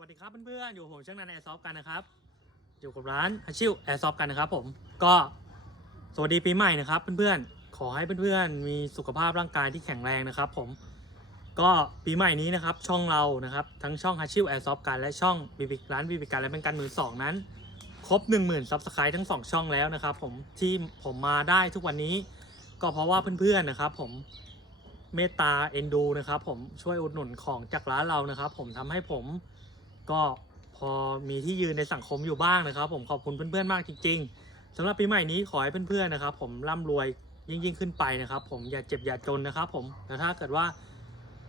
วัสดีครับเพื่อนๆ อยู่ผมช่างนันแอร์ซอฟกันนะครับ อยู่กับร้านอาชิวแอร์ซอฟกันนะครับผม ก็สวัสดีปีใหม่นะครับเพื่อนๆ ขอให้เพื่อนๆ มีสุขภาพร่างกายที่แข็งแรงนะครับผม ก็ปีใหม่นี้นะครับช่องเรานะครับ ทั้งช่องฮัชิวแอร์ซอฟกันและช่องบีบิร้านบีบิกันและเป็นการมือสองนั้น ครบ 1 0,000ซับสไครต์ทั้ง 2 ช่องแล้วนะครับผมที่ผมมาได้ทุกวันนี้ ก็เพราะว่าเพื่อนๆนะครับผมเมตตาเอ็นดูนะครับผมช่วยอุดหนุนของจากร้านเรานะครับ ผมทำให้ผม ก็พอมีที่ยืนในสังคมอยู่บ้างนะครับ ผมขอบคุณเพื่อนๆมากจริง ๆสำหรับปีใหม่นี้ขอให้เพื่อนๆนะครับ ผมร่ำรวยยิ่งยิ่งๆขึ้นไปนะครับ ผมอย่าเจ็บอย่าจนนะครับ ผมแต่ถ้าเกิดว่า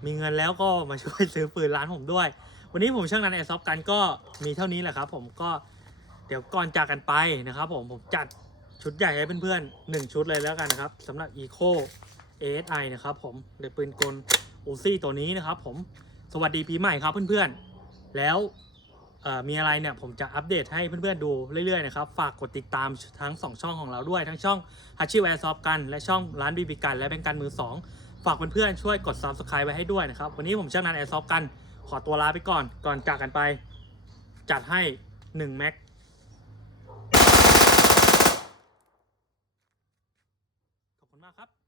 มีเงินแล้วก็มาช่วยซื้อปืนร้านผมด้วย วันนี้ผมช่างนันแอร์ซอฟกันก็มีเท่านี้แหละครับ ผมก็เดี๋ยวก่อนจากกันไปนะครับ ผมผมจัดชุดใหญ่ให้เพื่อนๆหนึ่งชุดเลยแล้วกันนะครับสำหรับ Eco ASI นะครับ ผมเดี๋ยวปืนกลอูซี่ตัวนี้นะครับ ผมสวัสดีปีใหม่ครับเพื่อนๆ แล้วมีอะไรเนี่ยผมจะอัปเดตให้เพื่อนๆดูเรื่อยๆนะครับ ฝากกดติดตามทั้ง 2 ช่องของเราด้วย ทั้งช่องฮัชชี่แวร์ซอฟกัน และช่องร้านบีบีกันและเป็นการมือ 2 ฝากเพื่อนๆช่วยกด Subscribe ไว้ให้ด้วยนะครับ วันนี้ผมช่างนันแอร์ซอฟกัน ขอตัวลาไปก่อนก่อนจากกันไป จัดให้1แม็กขอบคุณมากครับ